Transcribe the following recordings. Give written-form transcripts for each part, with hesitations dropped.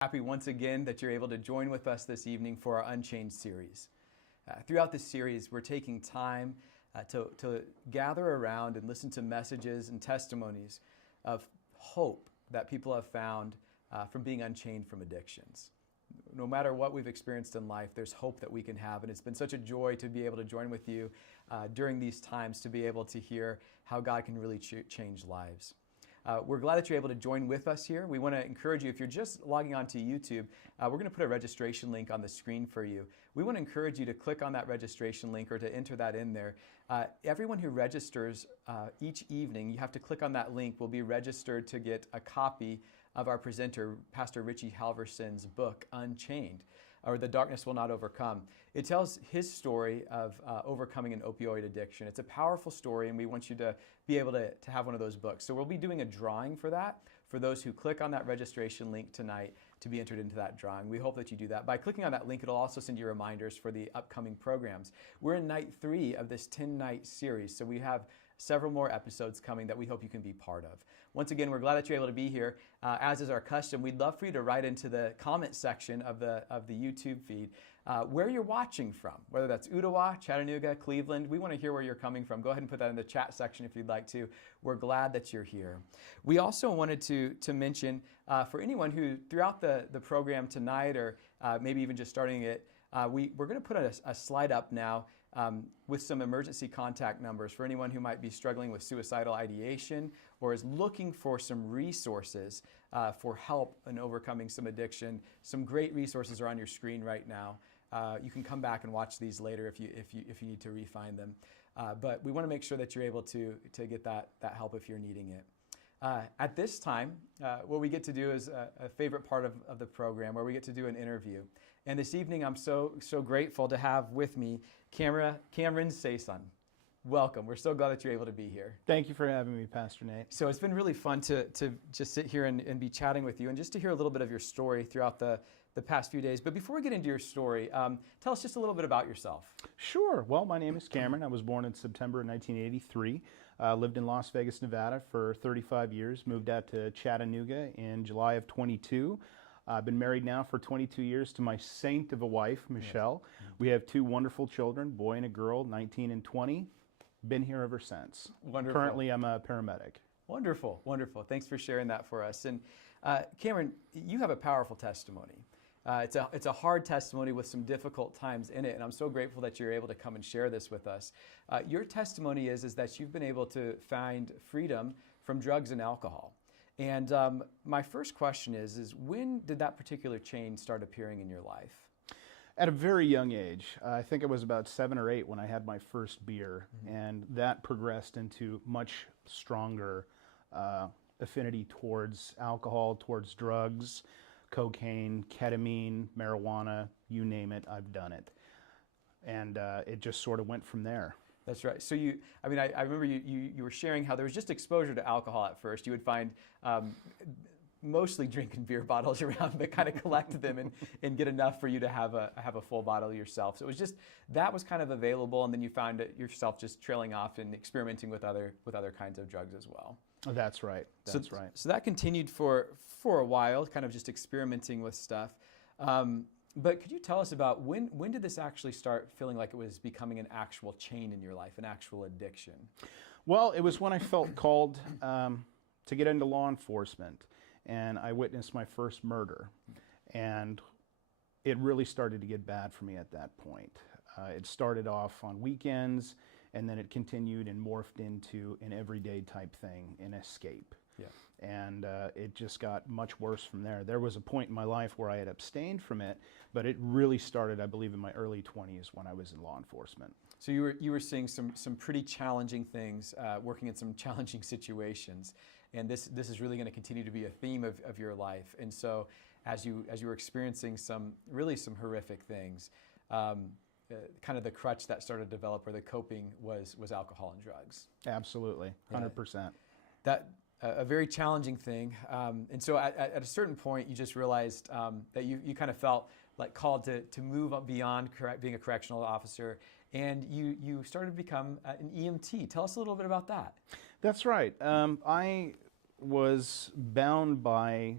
Happy once again that you're able to join with us this evening for our Unchained series. Throughout this series, we're taking time to gather around and listen to messages and testimonies of hope that people have found from being unchained from addictions. No matter what we've experienced in life, there's hope that we can have, and it's been such a joy to be able to join with you during these times to be able to hear how God can really change lives. We're glad that you're able to join with us here. We want to encourage you, if you're just logging on to YouTube, we're going to put a registration link on the screen for you. We want to encourage you to click on that registration link or to enter that in there. Everyone who registers each evening, you have to click on that link, will be registered to get a copy of our presenter, Pastor Richie Halverson's book, Unchained, or The Darkness Will Not Overcome. It tells his story of overcoming an opioid addiction. It's a powerful story, and we want you to be able to have one of those books. So we'll be doing a drawing for that, for those who click on that registration link tonight to be entered into that drawing. We hope that you do that. By clicking on that link, it'll also send you reminders for the upcoming programs. We're in night 3 of this 10-night series, so we have several more episodes coming that we hope you can be part of. Once again, we're glad that you're able to be here. As is our custom, we'd love for you to write into the comment section of the YouTube feed where you're watching from, whether that's Ottawa, Chattanooga, Cleveland. We want to hear where you're coming from. Go ahead and put that in the chat section if you'd like to. We're glad that you're here. We also wanted to mention for anyone who throughout the program tonight, or maybe even just starting it, we're going to put a slide up now with some emergency contact numbers for anyone who might be struggling with suicidal ideation or is looking for some resources for help in overcoming some addiction. Some great resources are on your screen right now. You can come back and watch these later if you need to re-find them. But we want to make sure that you're able to get that help if you're needing it. At this time, what we get to do is a favorite part of the program, where we get to do an interview. And this evening, I'm so grateful to have with me Cameron Saison. Welcome. We're so glad that you're able to be here. Thank you for having me, Pastor Nate. So it's been really fun to just sit here and be chatting with you, and just to hear a little bit of your story throughout the past few days. But before we get into your story, tell us just a little bit about yourself. Sure. Well, my name is Cameron. I was born in September 1983. Lived in Las Vegas, Nevada for 35 years. Moved out to Chattanooga in July of 22. I've been married now for 22 years to my saint of a wife, Michelle. Yes. We have 2 wonderful children, boy and a girl, 19 and 20. Been here ever since. Wonderful. Currently, I'm a paramedic. Wonderful, wonderful. Thanks for sharing that for us. And Cameron, you have a powerful testimony. It's a hard testimony with some difficult times in it, and I'm so grateful that you're able to come and share this with us. Your testimony is that you've been able to find freedom from drugs and alcohol. And my first question is when did that particular change start appearing in your life? At a very young age. I think I was about 7 or 8 when I had my first beer, and that progressed into much stronger affinity towards alcohol, towards drugs, cocaine, ketamine, marijuana, you name it, I've done it. And it just sort of went from there. That's right. So I remember you were sharing how there was just exposure to alcohol at first. You would find mostly drinking beer bottles around, but kind of collect them and get enough for you to have a full bottle yourself. So it was just, that was kind of available, and then you found yourself just trailing off and experimenting with other kinds of drugs as well. Oh, that's right. That's right. So that continued for a while, kind of just experimenting with stuff. But could you tell us about when did this actually start feeling like it was becoming an actual chain in your life, an actual addiction? Well, it was when I felt called to get into law enforcement, and I witnessed my first murder. And it really started to get bad for me at that point. It started off on weekends, and then it continued and morphed into an everyday type thing, an escape. Yeah. And it just got much worse from there. There was a point in my life where I had abstained from it, but it really started, I believe, in my early 20s when I was in law enforcement. So you were seeing some pretty challenging things, working in some challenging situations, and this is really going to continue to be a theme of your life. And so as you were experiencing some horrific things, kind of the crutch that started to develop, or the coping, was alcohol and drugs. Absolutely, 100%. That a very challenging thing. And so at a certain point, you just realized that you kind of felt like called to move up beyond being a correctional officer, and you started to become an EMT. Tell us a little bit about that. That's right. I was bound by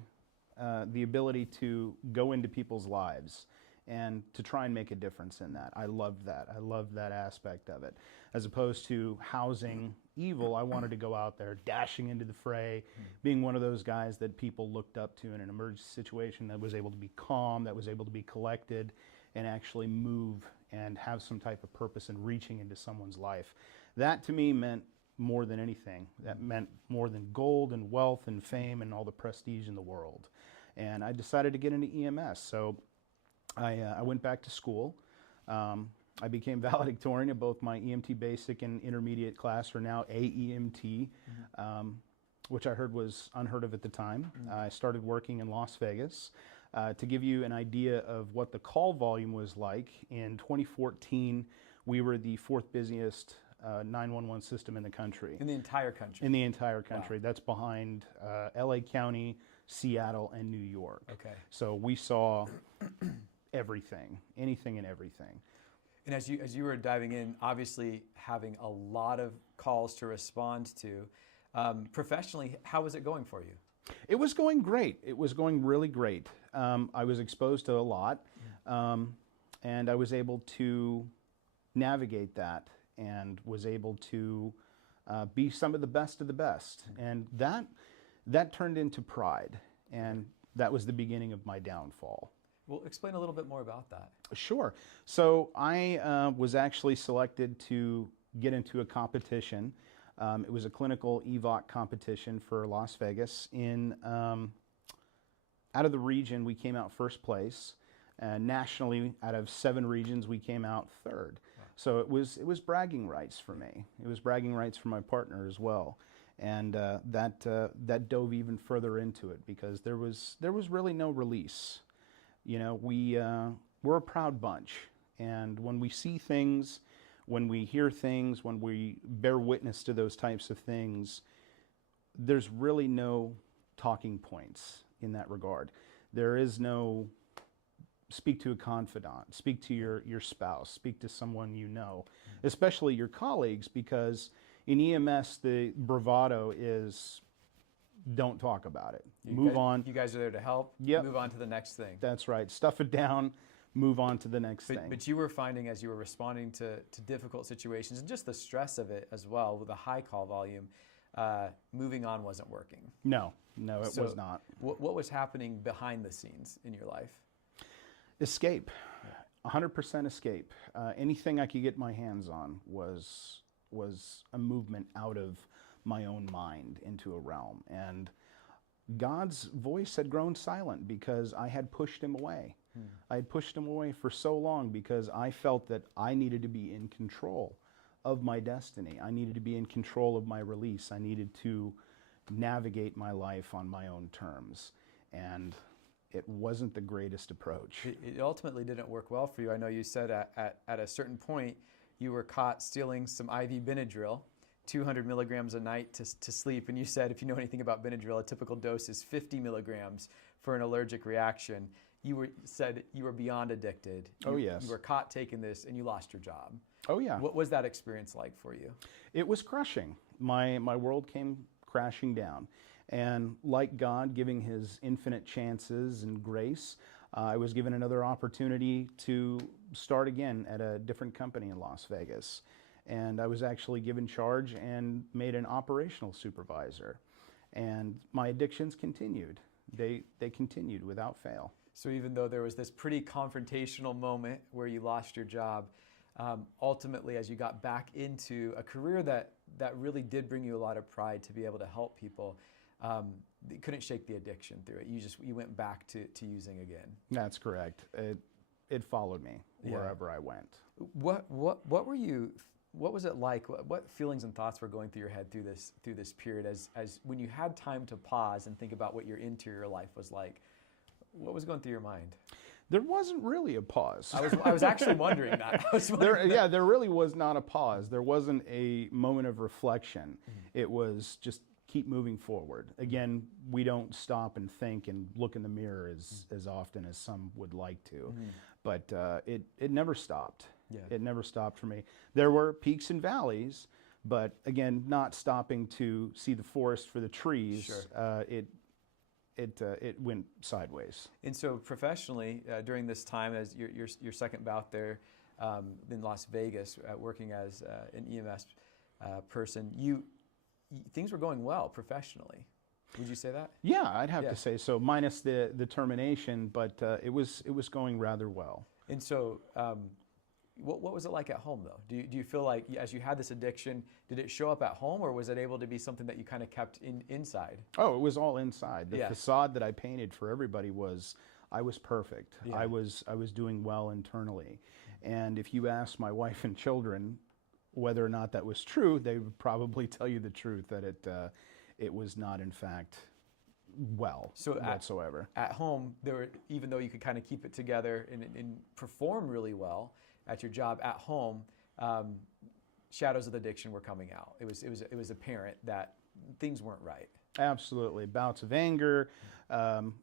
the ability to go into people's lives and to try and make a difference in that. I loved that. I loved that aspect of it. As opposed to housing evil, I wanted to go out there, dashing into the fray, being one of those guys that people looked up to in an emergency situation, that was able to be calm, that was able to be collected, and actually move and have some type of purpose in reaching into someone's life. That to me meant more than anything. That meant more than gold and wealth and fame and all the prestige in the world. And I decided to get into EMS. So I went back to school. I became valedictorian of both my EMT basic and intermediate class, or now AEMT, which I heard was unheard of at the time. I started working in Las Vegas. To give you an idea of what the call volume was like, in 2014, we were the fourth busiest 911 system in the country. In the entire country? In the entire country. Wow. That's behind LA County, Seattle, and New York. Okay. So we saw everything, anything and everything. And as you were diving in, obviously having a lot of calls to respond to, professionally, how was it going for you? It was going great. It was going really great. I was exposed to a lot, and I was able to navigate that and was able to be some of the best of the best. And that turned into pride, and that was the beginning of my downfall. Well, explain a little bit more about that. Sure. So I was actually selected to get into a competition. It was a clinical EVOC competition for Las Vegas. Out of the region, we came out first place. Nationally, out of 7 regions, we came out third. Wow. So it was bragging rights for me. It was bragging rights for my partner as well. And that dove even further into it, because there was really no release. You know, we're a proud bunch, and when we see things, when we hear things, when we bear witness to those types of things, there's really no talking points in that regard. There is no speak to a confidant, speak to your spouse, speak to someone you know, especially your colleagues, because in EMS the bravado is don't talk about it. Move on. You guys are there to help. Yep. Move on to the next thing. That's right. Stuff it down. Move on to the next thing. But you were finding, as you were responding to difficult situations and just the stress of it as well, with a high call volume, moving on wasn't working. No, it was not. What was happening behind the scenes in your life? Escape. 100% escape. Anything I could get my hands on was a movement out of my own mind into a realm. And God's voice had grown silent because I had pushed him away. I had pushed him away for so long because I felt that I needed to be in control of my destiny. I needed to be in control of my release. I needed to navigate my life on my own terms. And it wasn't the greatest approach. It ultimately didn't work well for you. I know you said at a certain point you were caught stealing some IV Benadryl, 200 milligrams a night to sleep. And you said, if you know anything about Benadryl, a typical dose is 50 milligrams for an allergic reaction. You said you were beyond addicted. Oh, yes. You were caught taking this and you lost your job. Oh, yeah. What was that experience like for you? It was crushing. My world came crashing down. And like God giving his infinite chances and grace, I was given another opportunity to start again at a different company in Las Vegas. And I was actually given charge and made an operational supervisor. And my addictions continued. They continued without fail. So even though there was this pretty confrontational moment where you lost your job, ultimately as you got back into a career that really did bring you a lot of pride to be able to help people, you couldn't shake the addiction through it. You went back to using again. That's correct. It followed me wherever I went. What was it like? What feelings and thoughts were going through your head through this period as when you had time to pause and think about what your interior life was like? What was going through your mind? There wasn't really a pause. I was actually wondering that. There really was not a pause. There wasn't a moment of reflection. It was just keep moving forward. Again, we don't stop and think and look in the mirror as often as some would like to. But it never stopped. Yeah. It never stopped for me. There were peaks and valleys, but again, not stopping to see the forest for the trees. Sure. it went sideways. And so professionally, during this time, as your second bout there in Las Vegas, working as an EMS person, things were going well professionally. Would you say that? Yeah, I'd have to say so, minus the termination, but it was going rather well. And so, what was it like at home, though? Do you feel like, as you had this addiction, did it show up at home, or was it able to be something that you kind of kept inside? Oh, it was all inside. The facade that I painted for everybody was, I was perfect. Yeah. I was doing well internally. And if you ask my wife and children whether or not that was true, they would probably tell you the truth, that it was not, in fact, well whatsoever. At home, even though you could kind of keep it together and perform really well at your job, at home, shadows of addiction were coming out. It was apparent that things weren't right. Absolutely. Bouts of anger,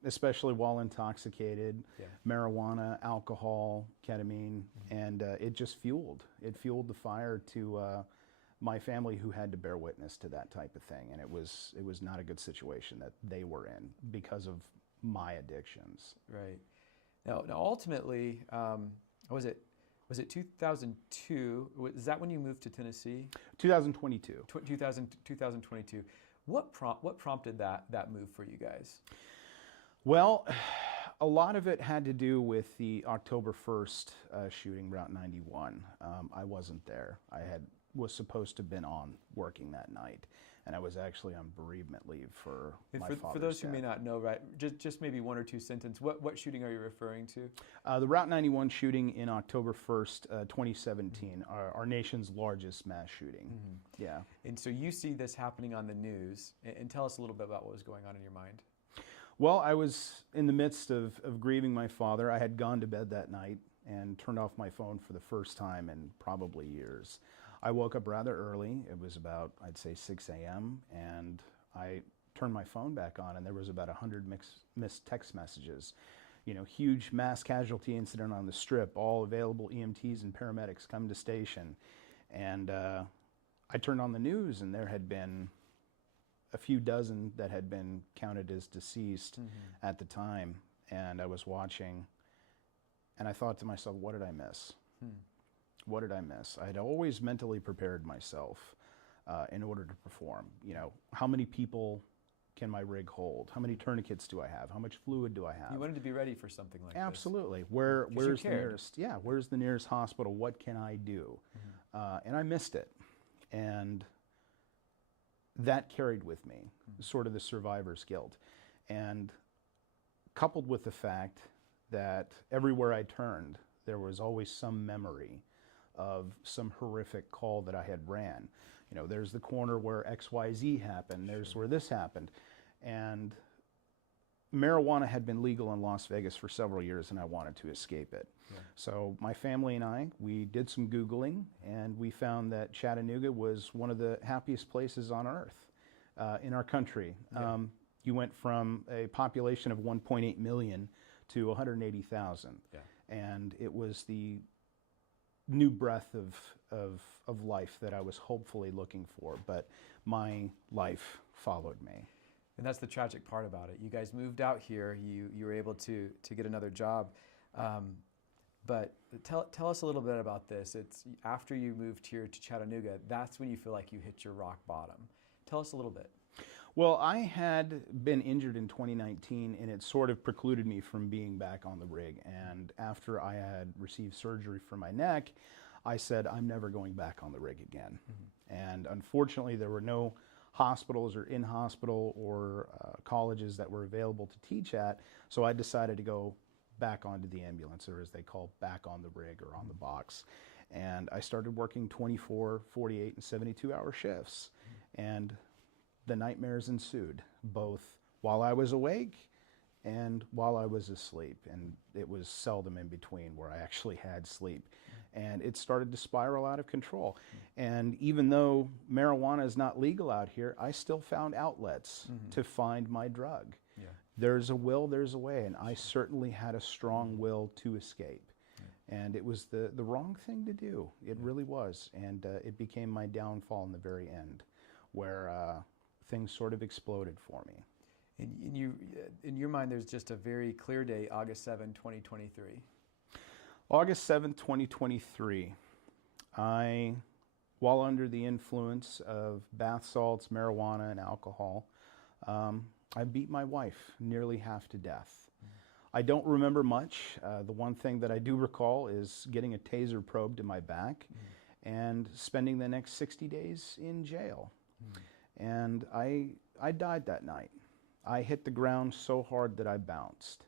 especially while intoxicated, marijuana, alcohol, ketamine, and it just fueled the fire to my family, who had to bear witness to that type of thing. And it was not a good situation that they were in because of my addictions. Right. Now ultimately, was it 2002? Is that when you moved to Tennessee? 2022. 2022. What prompted that move for you guys? Well, a lot of it had to do with the October 1st shooting, Route 91. I wasn't there. Was supposed to have been on working that night, and I was actually on bereavement leave for my father's For those who death. may not know, right, just maybe one or two sentences, what shooting are you referring to? The Route 91 shooting in October 1st, 2017, our nation's largest mass shooting. Mm-hmm. Yeah. And so you see this happening on the news, and tell us a little bit about what was going on in your mind. Well, I was in the midst of grieving my father. I had gone to bed that night and turned off my phone for the first time in probably years. I woke up rather early. It was about, I'd say, 6 a.m., and I turned my phone back on, and there was about 100 missed text messages. You know, huge mass casualty incident on the Strip, all available EMTs and paramedics come to station. And I turned on the news, and there had been a few dozen that had been counted as deceased at the time. And I was watching, and I thought to myself, what did I miss? What did I miss? I had always mentally prepared myself in order to perform. You know, how many people can my rig hold? How many tourniquets do I have? How much fluid do I have? You wanted to be ready for something like Absolutely. Where's the nearest? Yeah, where's the nearest hospital? What can I do? And I missed it. And that carried with me, sort of the survivor's guilt. And coupled with the fact that everywhere I turned, there was always some memory of some horrific call that I had ran. You know, there's the corner where XYZ happened, there's where this happened. And marijuana had been legal in Las Vegas for several years, and I wanted to escape it. So my family and I, we did some Googling, and we found that Chattanooga was one of the happiest places on earth in our country. You went from a population of 1.8 million to 180,000. And it was the new breath of life that I was hopefully looking for, but my life followed me. And that's the tragic part about it. You guys moved out here. You were able to get another job, but tell us a little bit about this. It's after you moved here to Chattanooga. That's when you feel like you hit your rock bottom. Tell us a little bit. Well, I had been injured in 2019, and it sort of precluded me from being back on the rig. And after I had received surgery for my neck, I said, I'm never going back on the rig again. And unfortunately, there were no hospitals or in-hospital or colleges that were available to teach at, so I decided to go back onto the ambulance, or as they call, back on the rig or on the box. And I started working 24, 48, and 72-hour shifts. And the nightmares ensued, both while I was awake and while I was asleep. And it was seldom in between where I actually had sleep. And it started to spiral out of control. And even though marijuana is not legal out here, I still found outlets to find my drug. There's a will, there's a way. And I certainly had a strong will to escape. And it was the wrong thing to do. It really was. And it became my downfall in the very end, where things sort of exploded for me. In your mind, there's just a very clear day, August 7, 2023. August 7th, 2023. While under the influence of bath salts, marijuana, and alcohol, I beat my wife nearly half to death. I don't remember much. The one thing that I do recall is getting a taser probe to my back and spending the next 60 days in jail. And I died that night. I hit the ground so hard that I bounced.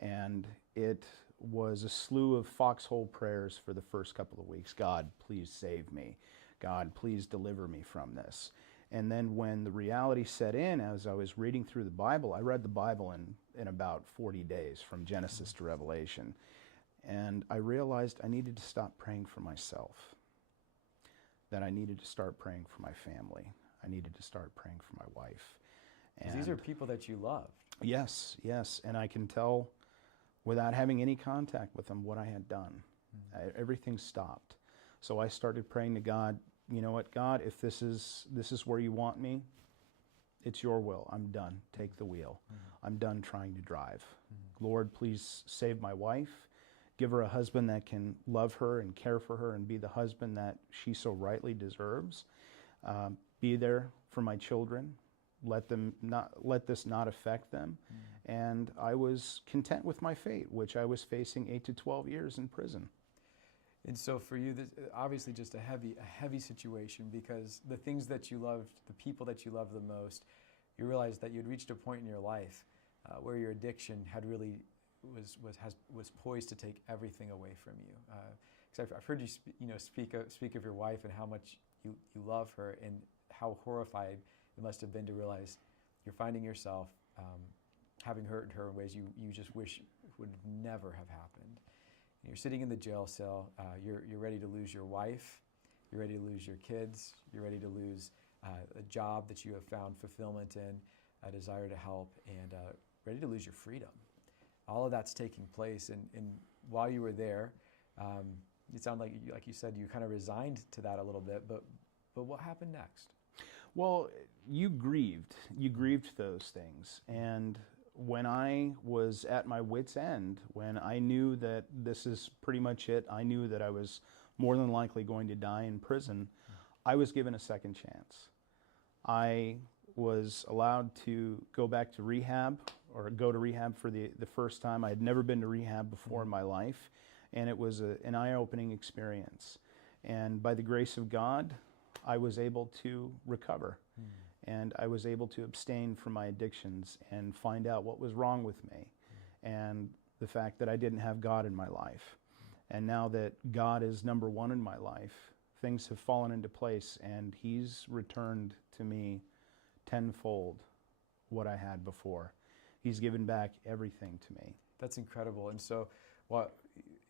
And it was a slew of foxhole prayers for the first couple of weeks. God, please save me. God, please deliver me from this. And then when the reality set in, as I was reading through the Bible, I read the Bible in about 40 days from Genesis to Revelation. And I realized I needed to stop praying for myself, that I needed to start praying for my family. I needed to start praying for my wife. And these are people that you loved. Yes, yes. And I can tell without having any contact with them what I had done. Everything stopped. So I started praying to God, you know what, God, if this is where you want me, it's your will. I'm done. Take the wheel. I'm done trying to drive. Lord, please save my wife. Give her a husband that can love her and care for her and be the husband that she so rightly deserves. Be there for my children. Let this not affect them. And I was content with my fate, which I was facing 8 to 12 years in prison. And so for you, this obviously just a heavy situation, because the things that you loved, the people that you loved the most, you realized that you'd reached a point in your life where your addiction had really was poised to take everything away from you. Because I've heard you speak of your wife and how much you love her, and how horrified it must have been to realize you're finding yourself having hurt her in ways you just wish would never have happened. And you're sitting in the jail cell. You're ready to lose your wife. You're ready to lose your kids. You're ready to lose a job that you have found fulfillment in, a desire to help, and ready to lose your freedom. All of that's taking place. And while you were there, it sounded like you said you kind of resigned to that a little bit. But what happened next? Well, you grieved those things. And when I was at my wit's end, when I knew that this is pretty much it, I knew that I was more than likely going to die in prison, I was given a second chance. I was allowed to go back to rehab, or go to rehab for the first time. I had never been to rehab before in my life, and it was an eye-opening experience. And by the grace of God, I was able to recover. And I was able to abstain from my addictions and find out what was wrong with me, and the fact that I didn't have God in my life. And now that God is number one in my life, things have fallen into place, and He's returned to me tenfold what I had before. He's given back everything to me. That's incredible. And so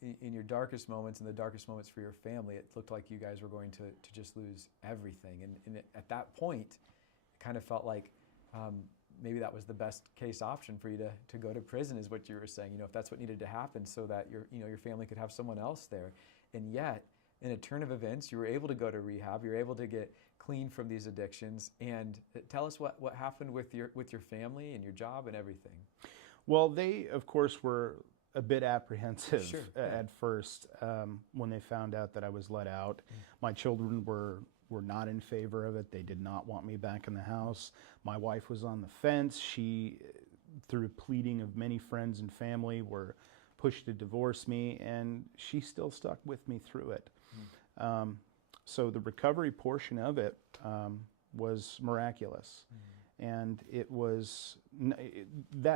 in your darkest moments, and the darkest moments for your family, it looked like you guys were going to just lose everything. And at that point, it kind of felt like maybe that was the best case option for you to go to prison, is what you were saying. If that's what needed to happen, so that your family could have someone else there. And yet, in a turn of events, you were able to go to rehab. You were able to get clean from these addictions. And tell us what happened with your family and your job and everything. Well, they, of course, were a bit apprehensive at first when they found out that I was let out. My children were not in favor of it. They did not want me back in the house. My wife was on the fence. She, through pleading of many friends and family, were pushed to divorce me, and she still stuck with me through it. So the recovery portion of it was miraculous. And it was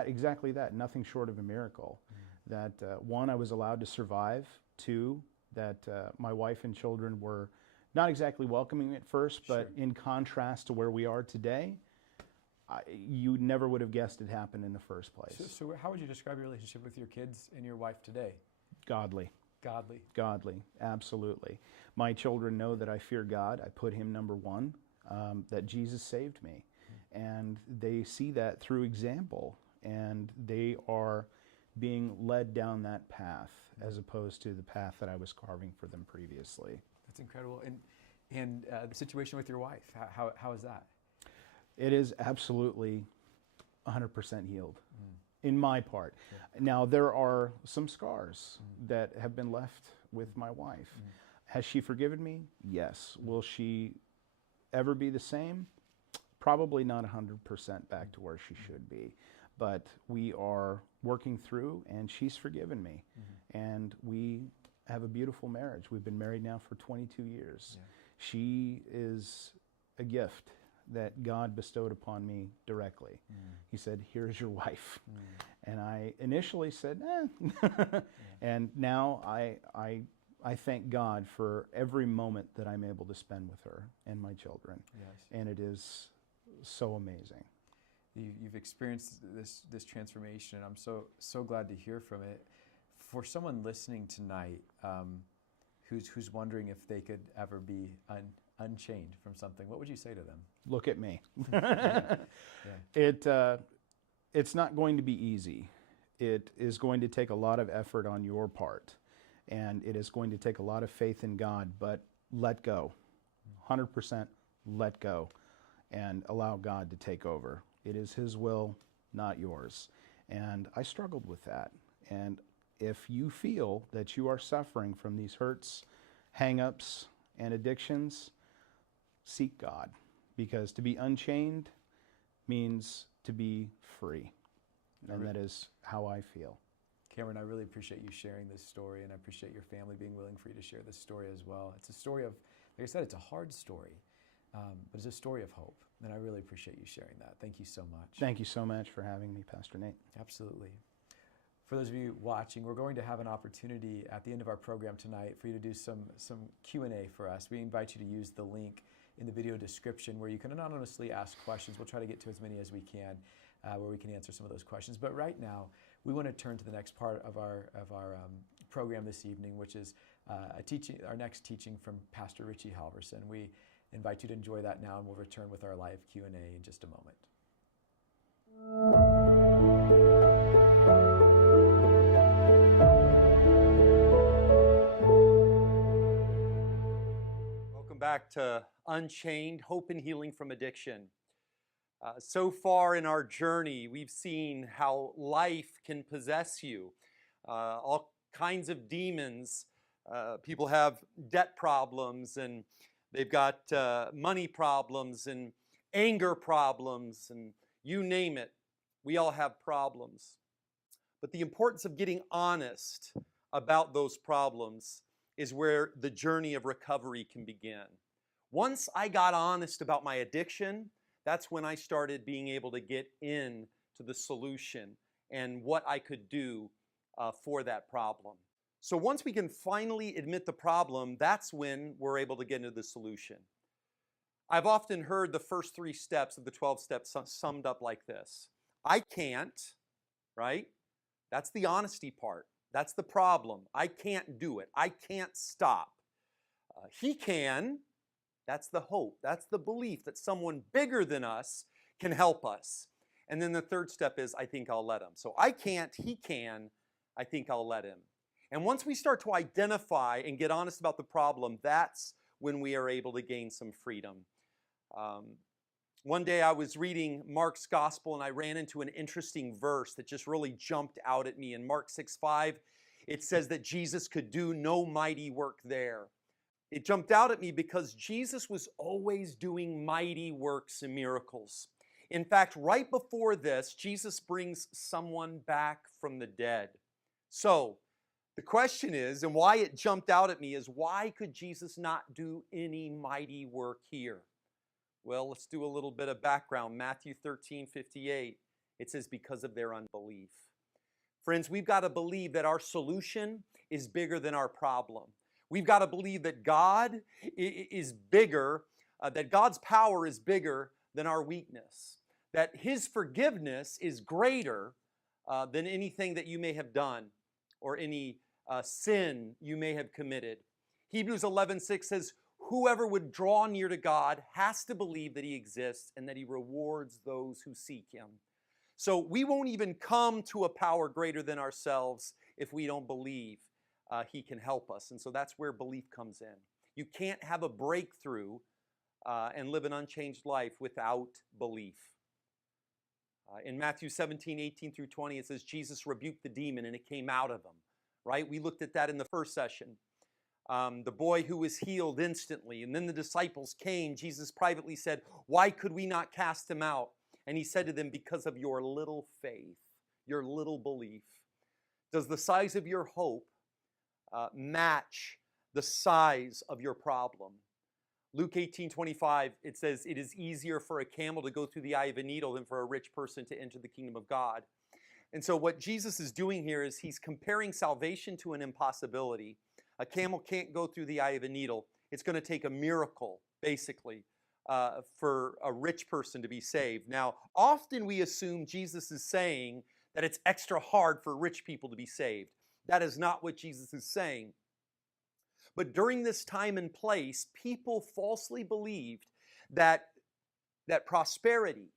exactly that, nothing short of a miracle. That one, I was allowed to survive. Two, that my wife and children were not exactly welcoming at first, but in contrast to where we are today, you never would have guessed it happened in the first place. So how would you describe your relationship with your kids and your wife today? Godly. Godly. Godly, absolutely. My children know that I fear God. I put Him number one, that Jesus saved me. And they see that through example, and they are being led down that path as opposed to the path that I was carving for them previously. That's incredible. And the situation with your wife, how is that? It is absolutely 100% healed in my part. Yeah. Now, there are some scars that have been left with my wife. Has she forgiven me? Yes. Will she ever be the same? Probably not 100% back to where she should be. But we are working through, and she's forgiven me. And we have a beautiful marriage. We've been married now for 22 years. Yeah. She is a gift that God bestowed upon me directly. He said, here's your wife. And I initially said, And now I thank God for every moment that I'm able to spend with her and my children. Yes. And it is so amazing. You've experienced this transformation, and I'm so glad to hear from it. For someone listening tonight who's wondering if they could ever be unchained from something, what would you say to them? Look at me. Yeah. It's not going to be easy. It is going to take a lot of effort on your part, and it is going to take a lot of faith in God, but let go. 100% let go and allow God to take over. It is His will, not yours. And I struggled with that. And if you feel that you are suffering from these hurts, hang-ups, and addictions, seek God. Because to be unchained means to be free. And that is how I feel. Cameron, I really appreciate you sharing this story, and I appreciate your family being willing for you to share this story as well. It's a story of, like I said, it's a hard story, but it's a story of hope. And I really appreciate you sharing that. Thank you so much. Thank you so much for having me, Pastor Nate. Absolutely. For those of you watching, we're going to have an opportunity at the end of our program tonight for you to do some Q&A for us. We invite you to use the link in the video description where you can anonymously ask questions. We'll try to get to as many as we can, where we can answer some of those questions. But right now, we want to turn to the next part of our program this evening, which is our next teaching from Pastor Richie Halverson. We invite you to enjoy that now, and we'll return with our live Q&A in just a moment. Welcome back to Unchained, Hope and Healing from Addiction. So far in our journey, we've seen how life can possess you. All kinds of demons. People have debt problems, and they've got money problems and anger problems, and you name it. We all have problems. But the importance of getting honest about those problems is where the journey of recovery can begin. Once I got honest about my addiction, that's when I started being able to get into the solution and what I could do for that problem. So once we can finally admit the problem, that's when we're able to get into the solution. I've often heard the first 3 steps of the 12 steps summed up like this. I can't, right? That's the honesty part. That's the problem. I can't do it. I can't stop. He can. That's the hope. That's the belief that someone bigger than us can help us. And then the third step is, I think I'll let him. So I can't, he can, I think I'll let him. And once we start to identify and get honest about the problem, that's when we are able to gain some freedom. One day I was reading Mark's gospel, and I ran into an interesting verse that just really jumped out at me. In Mark 6:5, it says that Jesus could do no mighty work there. It jumped out at me because Jesus was always doing mighty works and miracles. In fact, right before this, Jesus brings someone back from the dead. So the question is, and why it jumped out at me, is why could Jesus not do any mighty work here? Well, let's do a little bit of background. Matthew 13:58, it says, because of their unbelief. Friends, we've got to believe that our solution is bigger than our problem. We've got to believe that God is bigger, that God's power is bigger than our weakness, that His forgiveness is greater than anything that you may have done or any sin you may have committed. Hebrews 11:6 says, whoever would draw near to God has to believe that He exists and that He rewards those who seek Him. So we won't even come to a power greater than ourselves if we don't believe He can help us. And so that's where belief comes in. You can't have a breakthrough and live an unchanged life without belief. In Matthew 17, 18 through 20, it says Jesus rebuked the demon and it came out of him, right? We looked at that in the first session. The boy who was healed instantly, and then the disciples came. Jesus privately said, "Why could we not cast him out?" And he said to them, "Because of your little faith, your little belief." Does the size of your hope match the size of your problem? Luke 18:25, it says, "It is easier for a camel to go through the eye of a needle than for a rich person to enter the kingdom of God." And so what Jesus is doing here is he's comparing salvation to an impossibility. A camel can't go through the eye of a needle. It's going to take a miracle, basically, for a rich person to be saved. Now, often we assume Jesus is saying that it's extra hard for rich people to be saved. That is not what Jesus is saying. But during this time and place, people falsely believed that prosperity,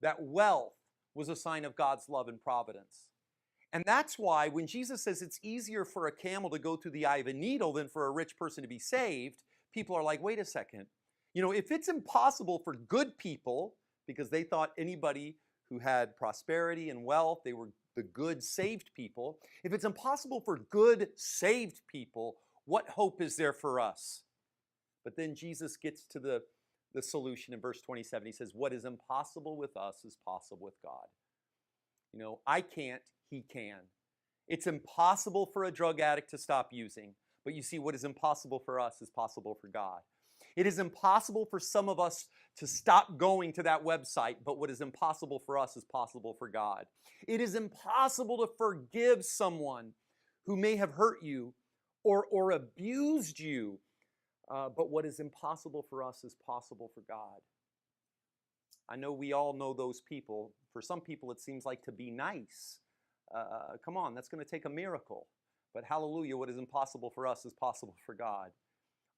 that wealth was a sign of God's love and providence. And that's why when Jesus says it's easier for a camel to go through the eye of a needle than for a rich person to be saved, people are like, wait a second. If it's impossible for good people, because they thought anybody who had prosperity and wealth, they were the good saved people. If it's impossible for good saved people, what hope is there for us? But then Jesus gets to the solution in verse 27. He says, what is impossible with us is possible with God. I can't, he can. It's impossible for a drug addict to stop using. But you see, what is impossible for us is possible for God. It is impossible for some of us to stop going to that website, but what is impossible for us is possible for God. It is impossible to forgive someone who may have hurt you or abused you, but what is impossible for us is possible for God. I know we all know those people. For some people, it seems like to be nice. Come on, that's going to take a miracle. But hallelujah, what is impossible for us is possible for God.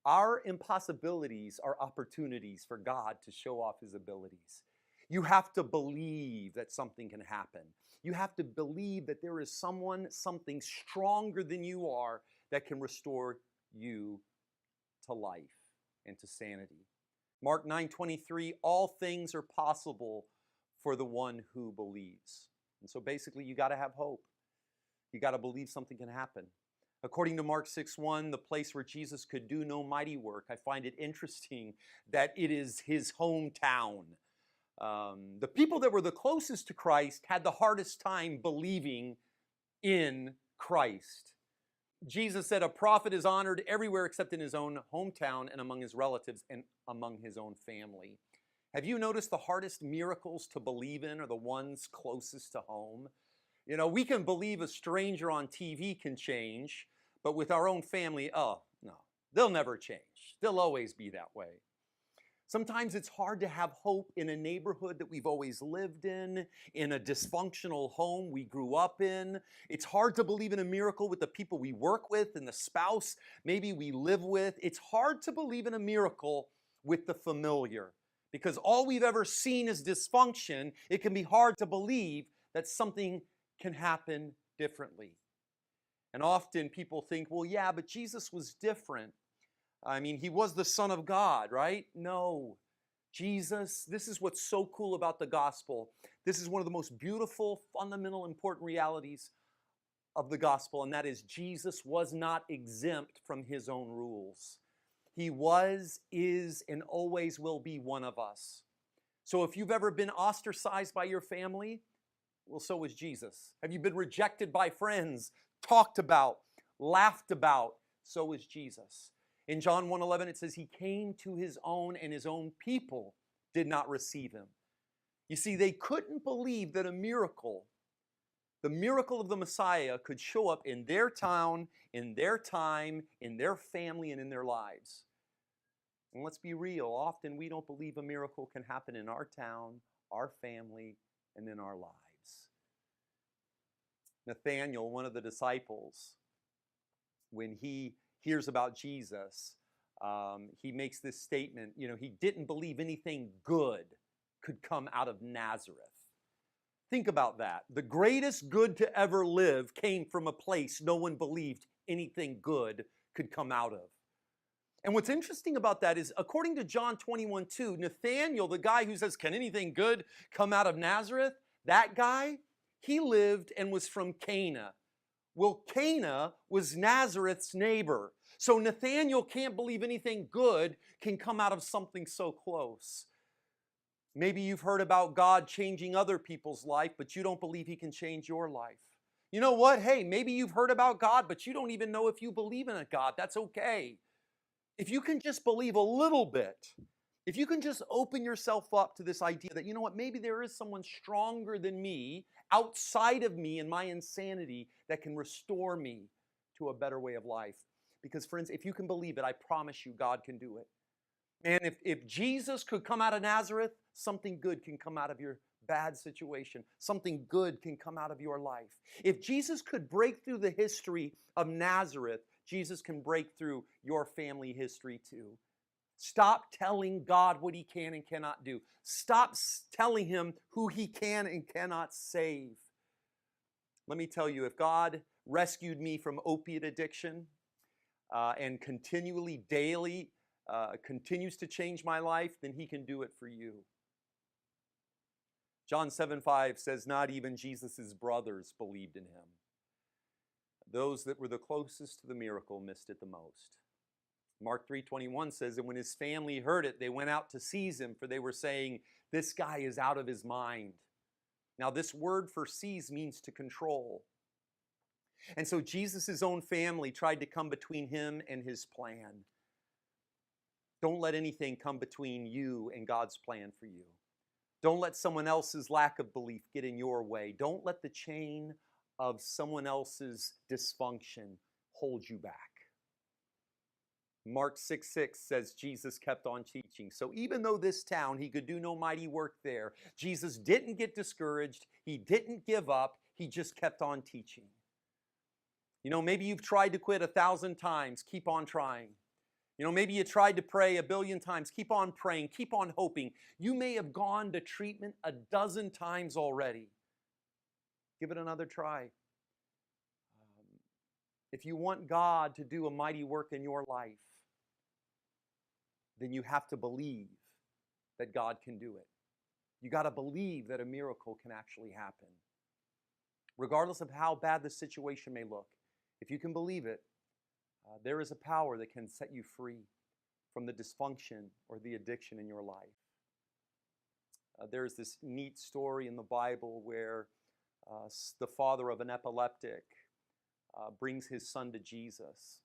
Our impossibilities are opportunities for God to show off his abilities. You have to believe that something can happen. You have to believe that there is something stronger than you are that can restore you to life and to sanity. Mark 9:23, all things are possible for the one who believes. And so basically you got to have hope. You got to believe something can happen. According to Mark 6:1, the place where Jesus could do no mighty work, I find it interesting that it is his hometown. The people that were the closest to Christ had the hardest time believing in Christ. Jesus said a prophet is honored everywhere except in his own hometown and among his relatives and among his own family. Have you noticed the hardest miracles to believe in are the ones closest to home? We can believe a stranger on TV can change, but with our own family, oh, no, they'll never change. They'll always be that way. Sometimes it's hard to have hope in a neighborhood that we've always lived in a dysfunctional home we grew up in. It's hard to believe in a miracle with the people we work with and the spouse maybe we live with. It's hard to believe in a miracle with the familiar because all we've ever seen is dysfunction. It can be hard to believe that something can happen differently. And often people think, well, yeah, but Jesus was different. I mean, he was the Son of God, right? No. Jesus, this is what's so cool about the gospel. This is one of the most beautiful, fundamental, important realities of the gospel, and that is Jesus was not exempt from his own rules. He was, is, and always will be one of us. So if you've ever been ostracized by your family, well, so was Jesus. Have you been rejected by friends, talked about, laughed about? So was Jesus. In John 1:11, it says, he came to his own and his own people did not receive him. You see, they couldn't believe that a miracle, the miracle of the Messiah, could show up in their town, in their time, in their family, and in their lives. And let's be real, often we don't believe a miracle can happen in our town, our family, and in our lives. Nathanael, one of the disciples, when he hears about Jesus, he makes this statement, he didn't believe anything good could come out of Nazareth. Think about that. The greatest good to ever live came from a place no one believed anything good could come out of. And what's interesting about that is, according to John 21:2, Nathanael, the guy who says, can anything good come out of Nazareth? That guy, he lived and was from Cana. Well, Cana was Nazareth's neighbor. So Nathanael can't believe anything good can come out of something so close. Maybe you've heard about God changing other people's life, but you don't believe he can change your life. You know what? Hey, maybe you've heard about God, but you don't even know if you believe in a God. That's okay. If you can just believe a little bit, if you can just open yourself up to this idea that, you know what, maybe there is someone stronger than me, outside of me and my insanity, that can restore me to a better way of life. Because friends, if you can believe it, I promise you God can do it. And if Jesus could come out of Nazareth, something good can come out of your bad situation. Something good can come out of your life. If Jesus could break through the history of Nazareth, Jesus can break through your family history too. Stop telling God what he can and cannot do. Stop telling him who he can and cannot save. Let me tell you, if God rescued me from opiate addiction and continually, daily, continues to change my life, then he can do it for you. John 7:5 says, not even Jesus' brothers believed in him. Those that were the closest to the miracle missed it the most. Mark 3:21 says that when his family heard it, they went out to seize him, for they were saying, this guy is out of his mind. Now, this word for seize means to control. And so Jesus' own family tried to come between him and his plan. Don't let anything come between you and God's plan for you. Don't let someone else's lack of belief get in your way. Don't let the chain of someone else's dysfunction hold you back. Mark 6:6 says Jesus kept on teaching. So even though this town, he could do no mighty work there, Jesus didn't get discouraged. He didn't give up. He just kept on teaching. You know, maybe you've tried to quit 1,000 times. Keep on trying. You know, maybe you tried to pray 1,000,000,000 times. Keep on praying. Keep on hoping. You may have gone to treatment 12 times already. Give it another try. If you want God to do a mighty work in your life, then you have to believe that God can do it. You got to believe that a miracle can actually happen. Regardless of how bad the situation may look, if you can believe it, there is a power that can set you free from the dysfunction or the addiction in your life. There's this neat story in the Bible where the father of an epileptic brings his son to Jesus.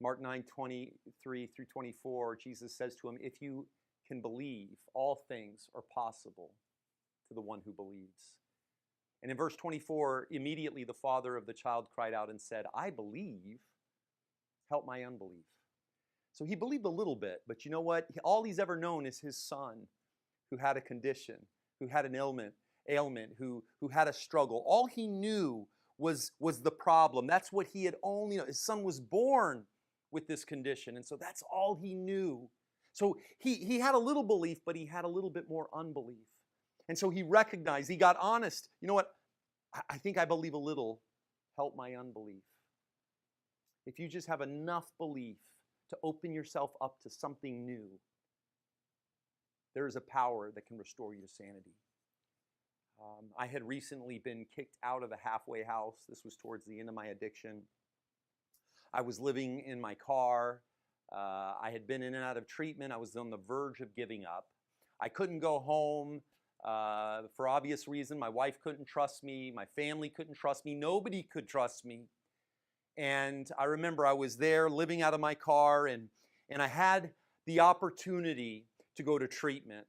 Mark 9:23 through 24, Jesus says to him, if you can believe, all things are possible to the one who believes. And in verse 24, immediately the father of the child cried out and said, I believe, help my unbelief. So he believed a little bit, but you know what? All he's ever known is his son who had a condition, who had an ailment, who had a struggle. All he knew was the problem. That's what he had only known. His son was born with this condition, and so that's all he knew. So he had a little belief, but he had a little bit more unbelief. And so he recognized, he got honest. You know what? I think I believe a little. Help my unbelief. If you just have enough belief to open yourself up to something new, there is a power that can restore you to sanity. I had recently been kicked out of a halfway house. This was towards the end of my addiction. I was living in my car. I had been in and out of treatment. I was on the verge of giving up. I couldn't go home for obvious reason. My wife couldn't trust me. My family couldn't trust me. Nobody could trust me. And I remember I was there living out of my car, and I had the opportunity to go to treatment.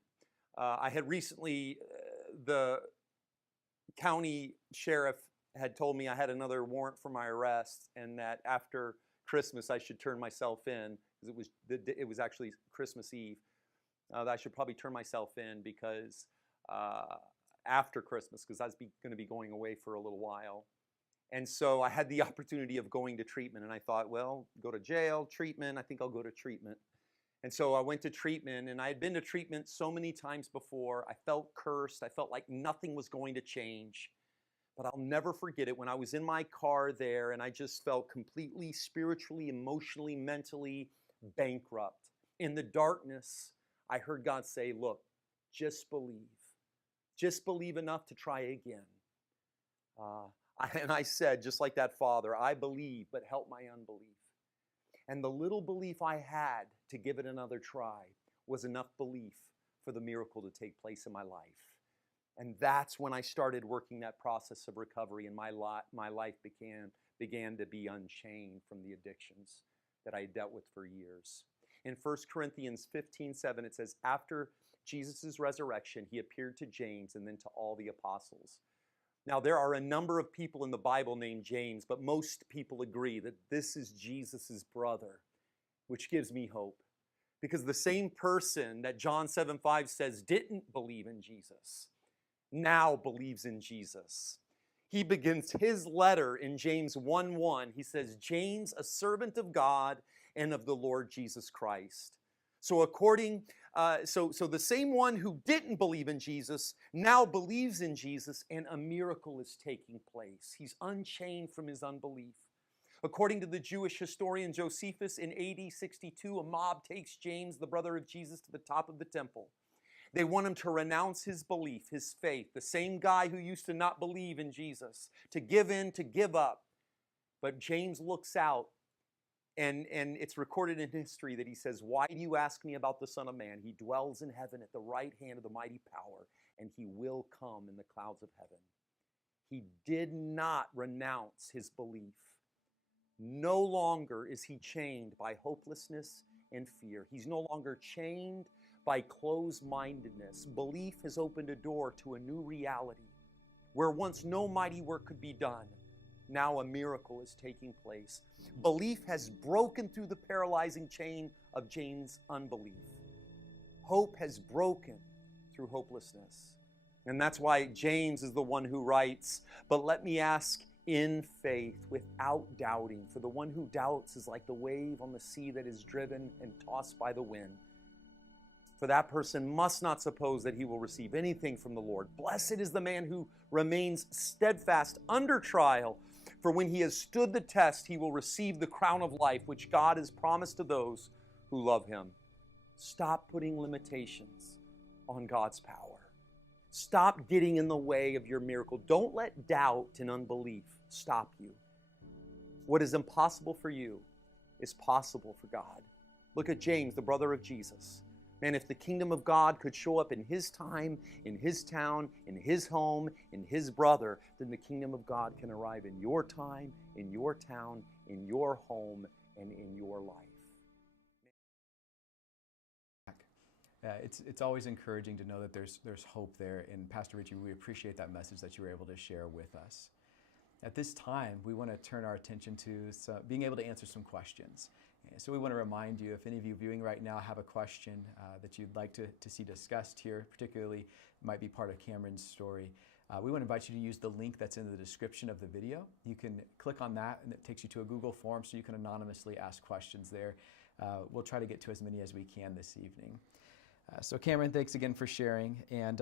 I had recently, the county sheriff had told me I had another warrant for my arrest, and that after Christmas I should turn myself in, because it was actually Christmas Eve. That I should probably turn myself in because after Christmas, because I was going to be going away for a little while. And so I had the opportunity of going to treatment, and I thought, well, go to jail, treatment, I think I'll go to treatment. And so I went to treatment, and I had been to treatment so many times before. I felt cursed. I felt like nothing was going to change. But I'll never forget it when I was in my car there, and I just felt completely spiritually, emotionally, mentally bankrupt. In the darkness, I heard God say, look, just believe. Just believe enough to try again. And I said, just like that father, I believe, but help my unbelief. And the little belief I had to give it another try was enough belief for the miracle to take place in my life. And that's when I started working that process of recovery, and my life began to be unchained from the addictions that I had dealt with for years. In 1 Corinthians 15:7, it says, after Jesus' resurrection, he appeared to James and then to all the apostles. Now, there are a number of people in the Bible named James, but most people agree that this is Jesus' brother, which gives me hope. Because the same person that John 7:5 says didn't believe in Jesus now believes in Jesus. He begins his letter in James 1:1. He says, James, a servant of God and of the Lord Jesus Christ. So the same one who didn't believe in Jesus now believes in Jesus, and a miracle is taking place. He's unchained from his unbelief. According to the Jewish historian Josephus, in AD 62, a mob takes James, the brother of Jesus, to the top of the temple. They want him to renounce his belief, his faith, the same guy who used to not believe in Jesus, to give in, to give up. But James looks out, and it's recorded in history that he says, why do you ask me about the Son of Man? He dwells in heaven at the right hand of the mighty power, and he will come in the clouds of heaven. He did not renounce his belief. No longer is he chained by hopelessness and fear. He's no longer chained by closed-mindedness. Belief has opened a door to a new reality. Where once no mighty work could be done, now a miracle is taking place. Belief has broken through the paralyzing chain of James' unbelief. Hope has broken through hopelessness. And that's why James is the one who writes, but let me ask in faith without doubting, for the one who doubts is like the wave on the sea that is driven and tossed by the wind. For that person must not suppose that he will receive anything from the Lord. Blessed is the man who remains steadfast under trial, for when he has stood the test, he will receive the crown of life, which God has promised to those who love him. Stop putting limitations on God's power. Stop getting in the way of your miracle. Don't let doubt and unbelief stop you. What is impossible for you is possible for God. Look at James, the brother of Jesus. Man, if the kingdom of God could show up in his time, in his town, in his home, in his brother, then the kingdom of God can arrive in your time, in your town, in your home, and in your life. It's always encouraging to know that there's hope there. And Pastor Richie, we appreciate that message that you were able to share with us. At this time, we want to turn our attention to being able to answer some questions. So we want to remind you, if any of you viewing right now have a question that you'd like to see discussed here, particularly might be part of Cameron's story, we want to invite you to use the link that's in the description of the video. You can click on that and it takes you to a Google form so you can anonymously ask questions there. We'll try to get to as many as we can this evening. So Cameron, thanks again for sharing. And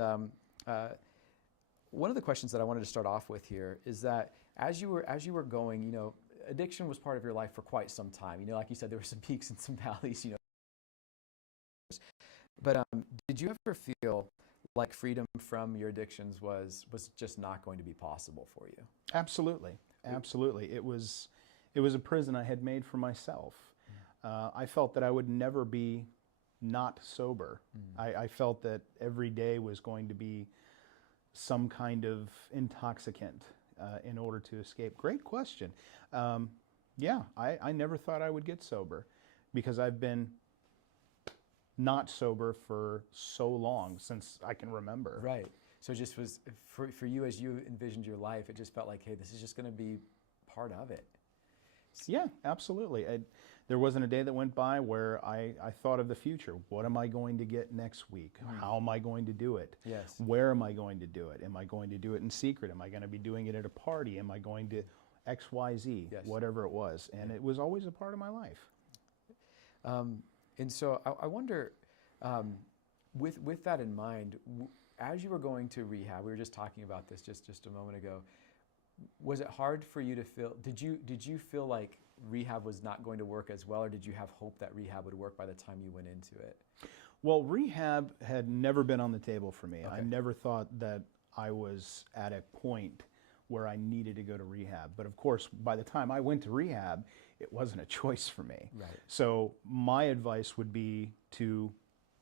one of the questions that I wanted to start off with here is that as you were going, addiction was part of your life for quite some time. Like you said, there were some peaks and some valleys, But did you ever feel like freedom from your addictions was just not going to be possible for you? Absolutely. Absolutely. It was a prison I had made for myself. I felt that I would never be not sober. I felt that every day was going to be some kind of intoxicant in order to escape. Great question. I never thought I would get sober because I've been not sober for so long, since I can remember. Right. So it just was, for you, as you envisioned your life, it just felt like, hey, this is just going to be part of it. Yeah, absolutely. There wasn't a day that went by where I thought of the future. What am I going to get next week? How am I going to do it? Yes. Where am I going to do it? Am I going to do it in secret? Am I going to be doing it at a party? Am I going to X, Y, Z? Yes. Whatever it was. And it was always a part of my life. And so I wonder, with that in mind, as you were going to rehab, we were just talking about this just a moment ago, was it hard for you to feel, did you feel like rehab was not going to work as well, or did you have hope that rehab would work by the time you went into it? Well, rehab had never been on the table for me. I Okay. never thought that I was at a point where I needed to go to rehab. But of course, by the time I went to rehab, it wasn't a choice for me. Right. So my advice would be to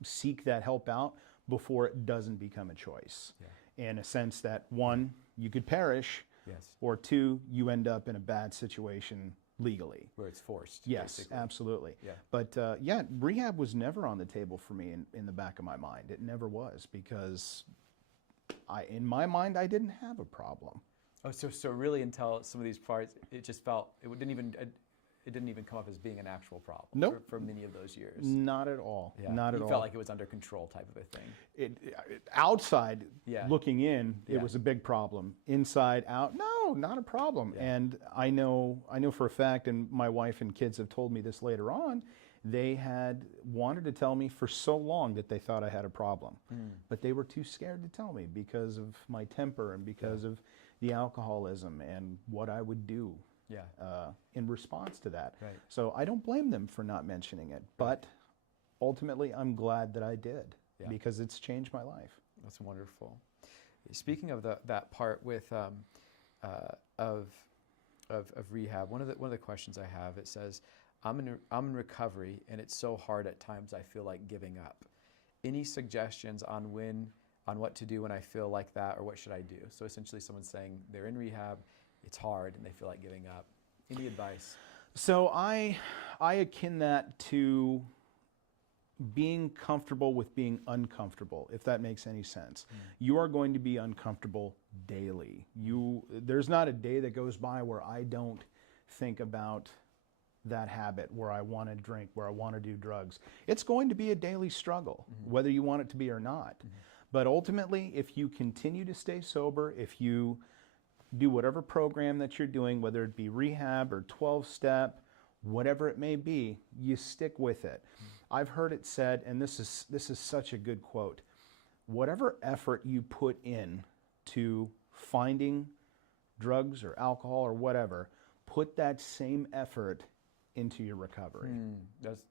seek that help out before it doesn't become a choice. Yeah. In a sense that, one, you could perish, Yes. or two, you end up in a bad situation legally. Where it's forced. Yes, basically. absolutely. Yeah. But yeah, rehab was never on the table for me in the back of my mind. It never was, because in my mind, I didn't have a problem. Oh, so really until some of these parts, it just felt, it didn't even come up as being an actual problem. Nope. For many of those years. Not at all. Yeah. Not at You all. felt like it was under control type of a thing. Outside, Yeah. looking in, it Yeah. was a big problem. Inside out, no, not a problem. Yeah. And I know for a fact, and my wife and kids have told me this later on, they had wanted to tell me for so long that they thought I had a problem. But they were too scared to tell me because of my temper and because of the alcoholism and what I would do Yeah. in response to that. Right. So I don't blame them for not mentioning it. But ultimately, I'm glad that I did, Yeah. because it's changed my life. That's wonderful. Speaking of that part with of rehab, one of the questions I have, it says, I'm in recovery and it's so hard at times I feel like giving up. Any suggestions on what to do when I feel like that, or what should I do? So essentially, someone's saying they're in rehab, it's hard, and they feel like giving up. Any advice? So I akin that to being comfortable with being uncomfortable, if that makes any sense. You are going to be uncomfortable daily. There's not a day that goes by where I don't think about that habit, where I want to drink, where I want to do drugs. It's going to be a daily struggle, whether you want it to be or not. But ultimately, if you continue to stay sober, if you do whatever program that you're doing, whether it be rehab or 12-step, whatever it may be, you stick with it. I've heard it said, and this is such a good quote, whatever effort you put in to finding drugs or alcohol or whatever, put that same effort into your recovery.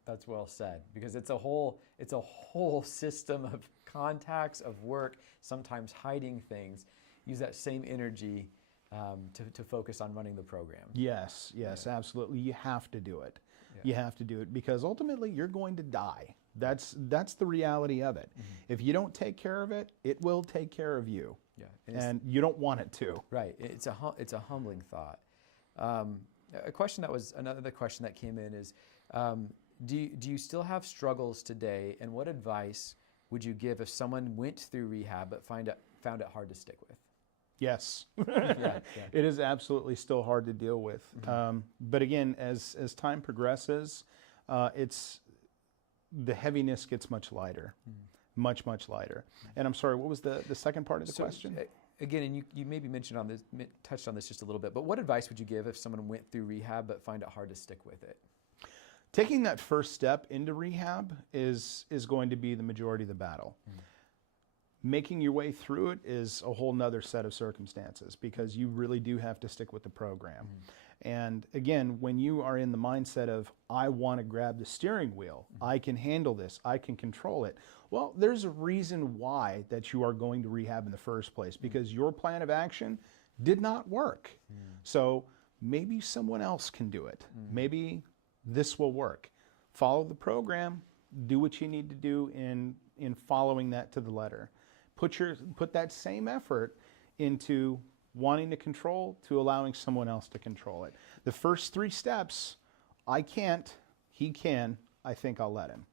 That's well said, because it's a whole system of contacts, of work, sometimes hiding things. Use that same energy to focus on running the program. Yes, absolutely. You have to do it. You have to do it, because ultimately you're going to die. That's the reality of it. If you don't take care of it, it will take care of you. Yeah, And you don't want it to. right. It's a humbling thought. Another question that came in is, do you still have struggles today, and what advice would you give if someone went through rehab but found it hard to stick with? Yes. Yeah. It is absolutely still hard to deal with. But again, as time progresses, the heheaviness gets much lighter, much lighter. And I'm sorry, what was the second part of the question? Again, and you maybe touched on this just a little bit, but what advice would you give if someone went through rehab but find it hard to stick with it? Taking that first step into rehab is going to be the majority of the battle. Making your way through it is a whole nother set of circumstances, because you really do have to stick with the program. And again, when you are in the mindset of, I want to grab the steering wheel, I can handle this, I can control it, well, there's a reason why that you are going to rehab in the first place, because your plan of action did not work. So maybe someone else can do it. Maybe this will work. Follow the program, do what you need to do in following that to the letter. Put that same effort into wanting to control to allowing someone else to control it. The first 3 steps, I can't, he can, I think I'll let him.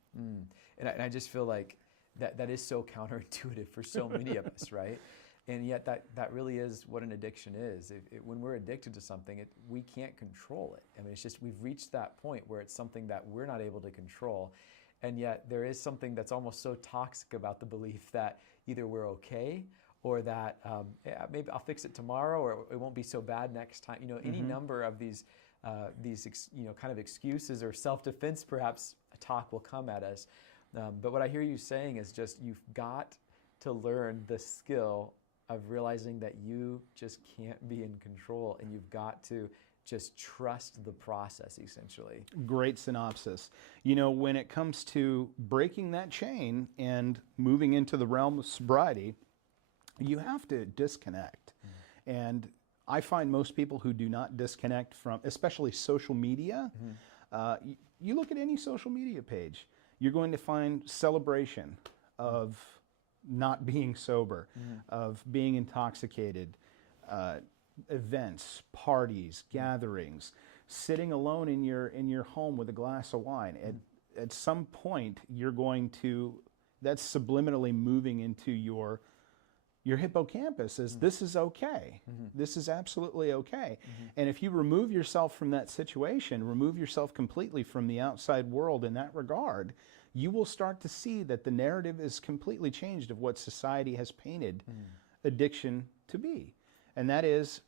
And I just feel like that is so counterintuitive for so many of us, right? And yet that really is what an addiction is. When we're addicted to something, we can't control it. I mean, it's just we've reached that point where it's something that we're not able to control. And yet there is something that's almost so toxic about the belief that either we're okay, or that maybe I'll fix it tomorrow, or it won't be so bad next time. Any number of these kind of excuses or self-defense perhaps talk will come at us. But what I hear you saying is just you've got to learn the skill of realizing that you just can't be in control, and you've got to just trust the process, essentially. Great synopsis. You know, when it comes to breaking that chain and moving into the realm of sobriety, you have to disconnect. And I find most people who do not disconnect from, especially social media, you look at any social media page, you're going to find celebration of not being sober, of being intoxicated, events, parties, gatherings, sitting alone in your home with a glass of wine. At some point, you're going to, that's subliminally moving into your hippocampus as this is okay. This is absolutely okay. And if you remove yourself from that situation, remove yourself completely from the outside world in that regard, you will start to see that the narrative is completely changed of what society has painted addiction to be. And that is,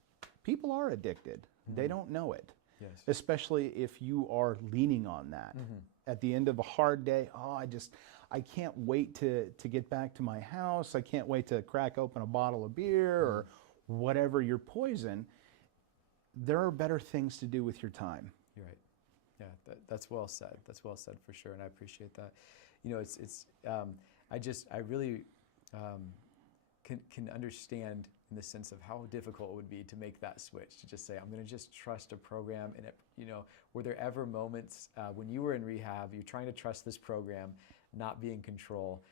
people are addicted. They don't know it. Yes. Especially if you are leaning on that. At the end of a hard day, I can't wait to get back to my house. I can't wait to crack open a bottle of beer or whatever your poison. There are better things to do with your time. You're right. Yeah, that's well said. That's well said for sure, and I appreciate that. You know, I really can understand in the sense of how difficult it would be to make that switch, to just say, I'm going to just trust a program. And, were there ever moments when you were in rehab, you're trying to trust this program, not be in control?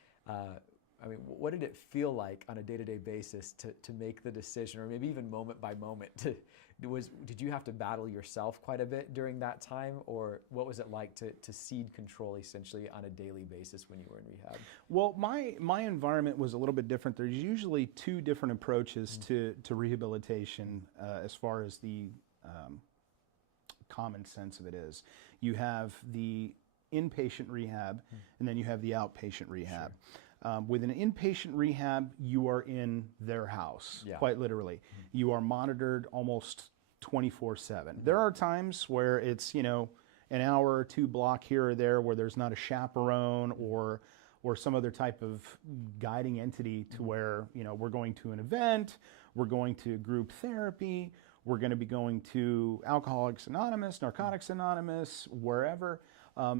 What did it feel like on a day-to-day basis to make the decision, or maybe even moment by moment? Did you have to battle yourself quite a bit during that time, or what was it like to cede control essentially on a daily basis when you were in rehab? Well, my environment was a little bit different. There's usually two different approaches to rehabilitation as far as the common sense of it is. You have the inpatient rehab, and then you have the outpatient rehab. Sure. With an inpatient rehab, you are in their house, quite literally. You are monitored almost 24/7. There are times where it's, an hour or two block here or there where there's not a chaperone or some other type of guiding entity to where, we're going to an event, we're going to group therapy, we're going to be going to Alcoholics Anonymous, Narcotics Anonymous, wherever.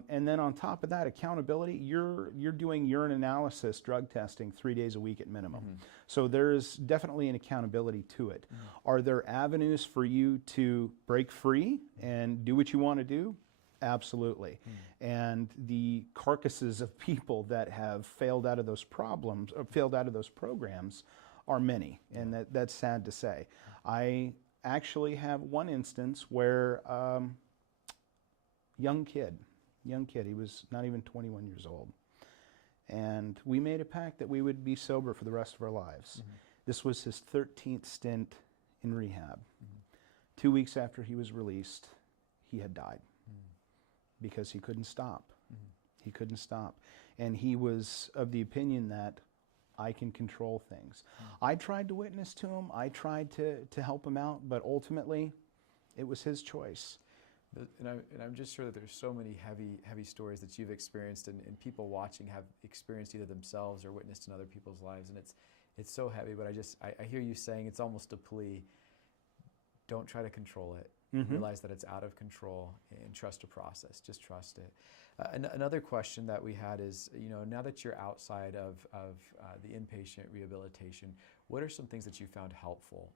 And then on top of that, accountability, you're doing urine analysis, drug testing 3 days a week at minimum. So there's definitely an accountability to it. Are there avenues for you to break free and do what you want to do? Absolutely. And the carcasses of people that have failed out of those problems, or failed out of those programs, are many, and that's sad to say. I actually have one instance where young kid, he was not even 21 years old. And we made a pact that we would be sober for the rest of our lives. This was his 13th stint in rehab. 2 weeks after he was released, he had died because he couldn't stop. He couldn't stop. And he was of the opinion that I can control things. I tried to witness to him. I tried to help him out, but ultimately, it was his choice. And I'm just sure that there's so many heavy stories that you've experienced, and people watching have experienced either themselves or witnessed in other people's lives, and it's so heavy. But I hear you saying it's almost a plea. Don't try to control it. Realize that it's out of control and trust a process. Just trust it. Another question that we had is, now that you're outside of the inpatient rehabilitation, what are some things that you found helpful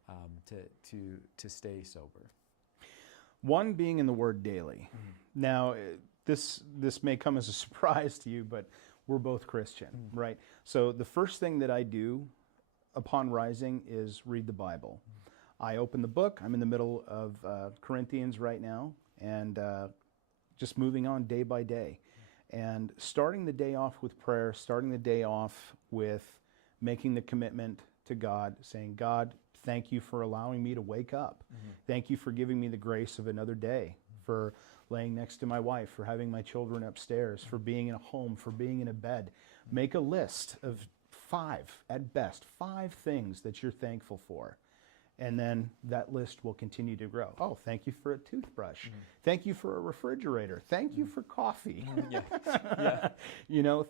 to stay sober? One being in the word daily. Now, this may come as a surprise to you, but we're both Christian, right? So the first thing that I do upon rising is read the Bible. I open the book. I'm in the middle of Corinthians right now, and just moving on day by day. And starting the day off with prayer, starting the day off with making the commitment to God, saying, God, thank you for allowing me to wake up. Thank you for giving me the grace of another day, for laying next to my wife, for having my children upstairs, for being in a home, for being in a bed. Make a list of 5, at best, 5 things that you're thankful for. And then that list will continue to grow. Oh, thank you for a toothbrush. Thank you for a refrigerator. Thank you for coffee.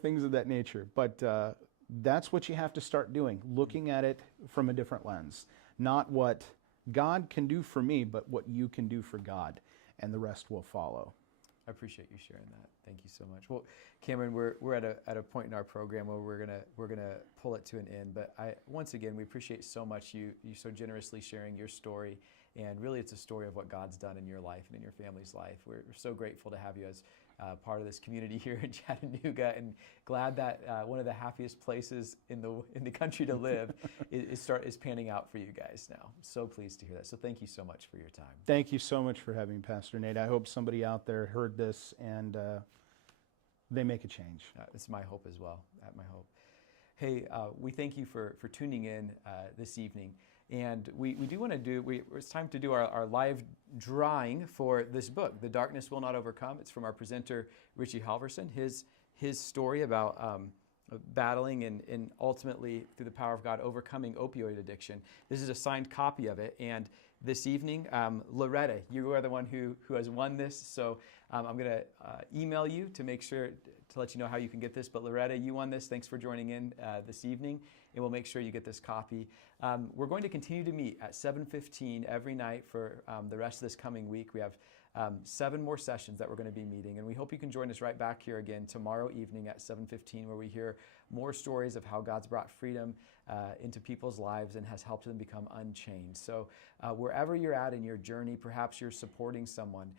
Things of that nature. But that's what you have to start doing, looking at it from a different lens. Not what God can do for me, but what you can do for God, and the rest will follow. I appreciate you sharing that. Thank you so much. Well, Cameron, we're at a point in our program where we're gonna pull it to an end. But once again, we appreciate so much you so generously sharing your story, and really it's a story of what God's done in your life and in your family's life. We're so grateful to have you as part of this community here in Chattanooga, and glad that one of the happiest places in the country to live is panning out for you guys now. So pleased to hear that. So thank you so much for your time. Thank you so much for having me, Pastor Nate. I hope somebody out there heard this and they make a change. It's my hope as well. My hope. Hey, we thank you for tuning in this evening. And we do want to do, it's time to do our live drawing for this book, The Darkness Will Not Overcome. It's from our presenter, Richie Halverson. His story about battling and ultimately, through the power of God, overcoming opioid addiction. This is a signed copy of it. And this evening, Loretta, you are the one who has won this. So I'm going to email you to make sure to let you know how you can get this. But Loretta, you won this. Thanks for joining in this evening. And we'll make sure you get this copy. We're going to continue to meet at 7:15 every night for the rest of this coming week. We have 7 more sessions that we're going to be meeting, and we hope you can join us right back here again tomorrow evening at 7:15, where we hear more stories of how God's brought freedom into people's lives and has helped them become unchained. So wherever you're at in your journey, perhaps you're supporting someone,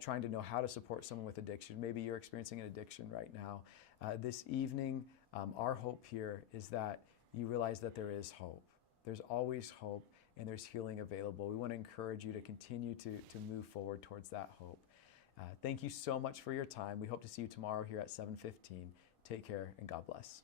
trying to know how to support someone with addiction. Maybe you're experiencing an addiction right now. This evening, our hope here is that you realize that there is hope. There's always hope, and there's healing available. We want to encourage you to continue to move forward towards that hope. Thank you so much for your time. We hope to see you tomorrow here at 7:15. Take care, and God bless.